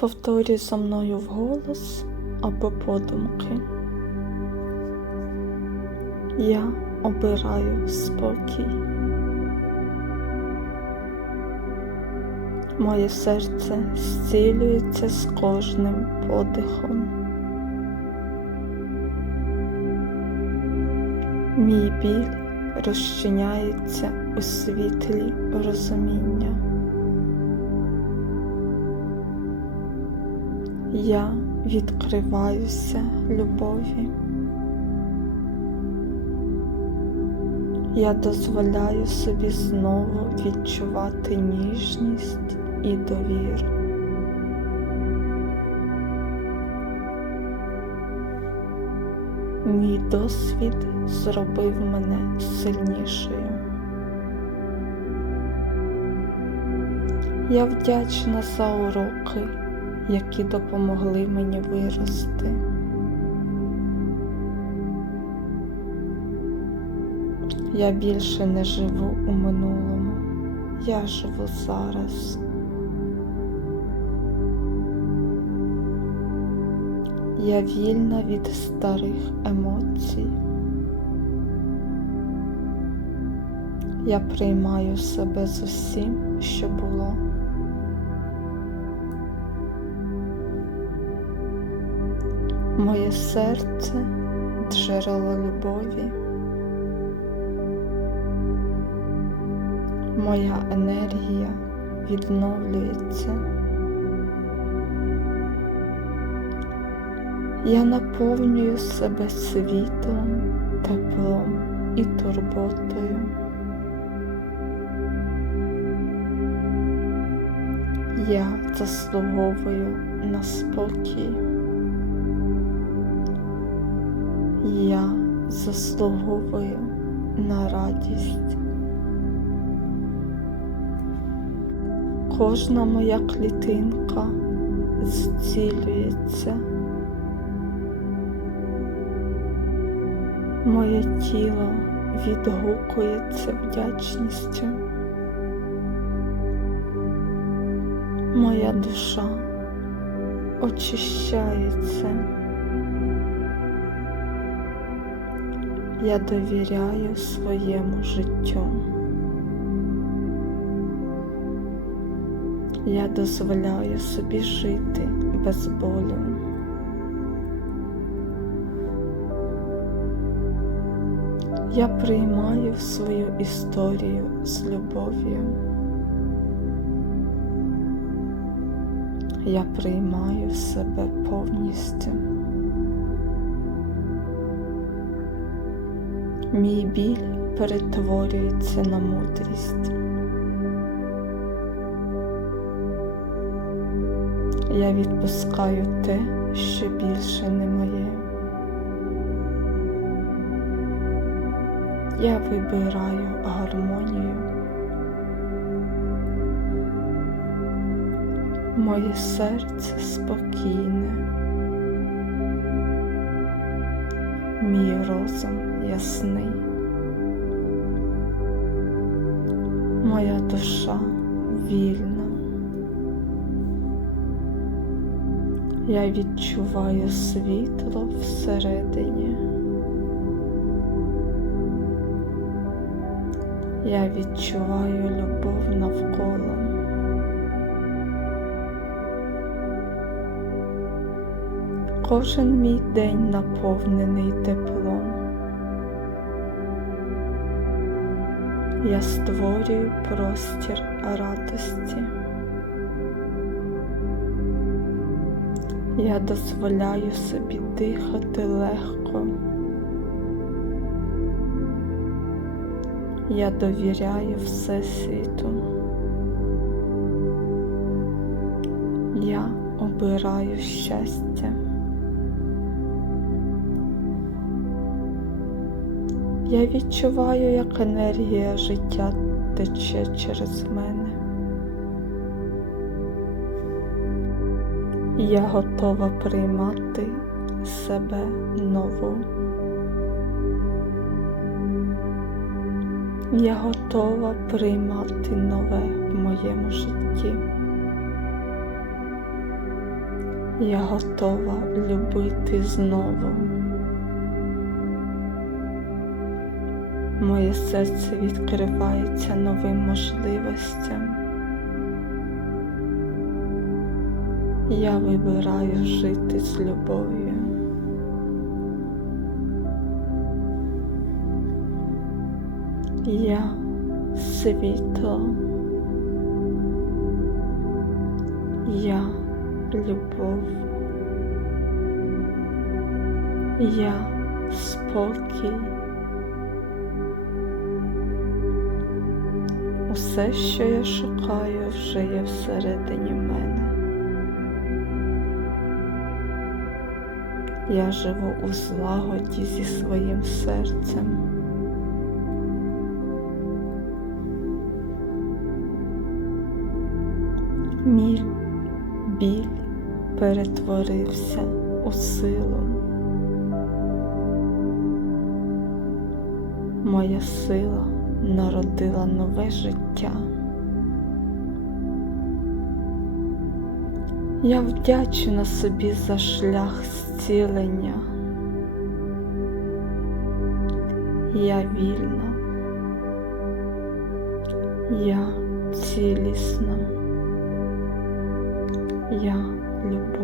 Повторюй за мною вголос або подумки. Я обираю спокій. Моє серце зцілюється з кожним подихом. Мій біль розчиняється у світлі розуміння. Я відкриваюся любові. Я дозволяю собі знову відчувати ніжність і довіру. Мій досвід зробив мене сильнішою. Я вдячна за уроки, які допомогли мені вирости. Я більше не живу у минулому, я живу зараз. Я вільна від старих емоцій. Я приймаю себе з усім, що було. Моє серце джерело любові. Моя енергія відновлюється. Я наповнюю себе світлом, теплом і турботою. Я заслуговую на спокій. Я заслуговую на радість. Кожна моя клітинка зцілюється. Моє тіло відгукується вдячністю. Моя душа очищається. Я довіряю своєму життю. Я дозволяю собі жити без болю. Я приймаю свою історію з любов'ю. Я приймаю себе повністю. Мій біль перетворюється на мудрість. Я відпускаю те, що більше не моє. Я вибираю гармонію. Моє серце спокійне, мій розум ясний, моя душа вільна. Я відчуваю світло всередині. Я відчуваю любов навколо. Кожен мій день наповнений теплом. Я створюю простір радості. Я дозволяю собі дихати легко. Я довіряю Всесвіту. Я обираю щастя. Я відчуваю, як енергія життя тече через мене. Я готова приймати себе нову. Я готова приймати нове в моєму житті. Я готова любити знову. Моє серце відкривається новим можливостям. Я вибираю жити з любов'ю. Я світло. Я любов. Я спокій. Усе, що я шукаю, вже є всередині мене. Я живу у злагоді зі своїм серцем. Мій біль перетворився у силу. Моя сила народила нове життя. Я вдячна собі за шлях зцілення. Я вільна. Я цілісна. Я любов.